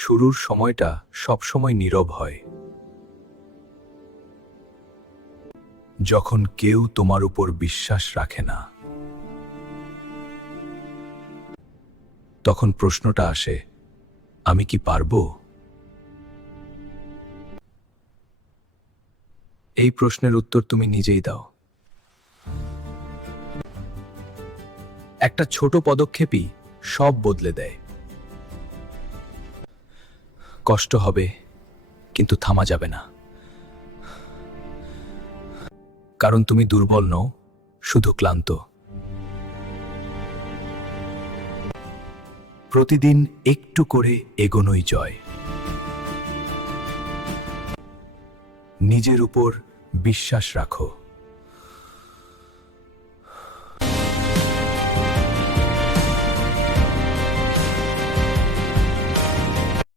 শুরুর সময়টা সবসময় নীরব হয়। যখন কেউ তোমার উপর বিশ্বাস রাখে না, তখন প্রশ্নটা আসে, আমি কি পারবো? এই প্রশ্নের উত্তর তুমি নিজেই দাও। একটা ছোট পদক্ষেপই সব বদলে দেয়। কষ্ট হবে, কিন্তু থামা যাবে না। কারণ তুমি দুর্বল নও, শুধু ক্লান্ত। প্রতিদিন একটু করে এগোনোই জয়। নিজের উপর বিশ্বাস রাখো।